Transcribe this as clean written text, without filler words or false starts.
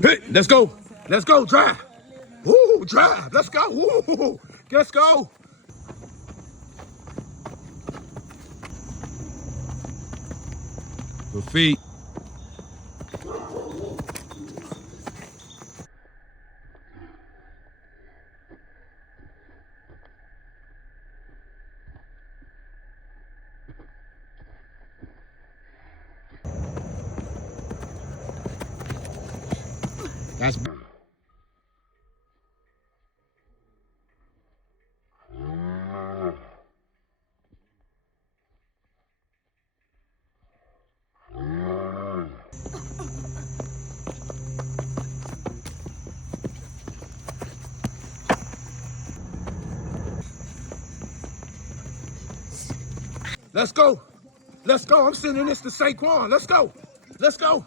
Hey, let's go. Let's go. Drive. Woo, drive. Let's go. Woo, let's go. Good feet. That's Let's go. Let's go. I'm sending this to Saquon. Let's go. Let's go.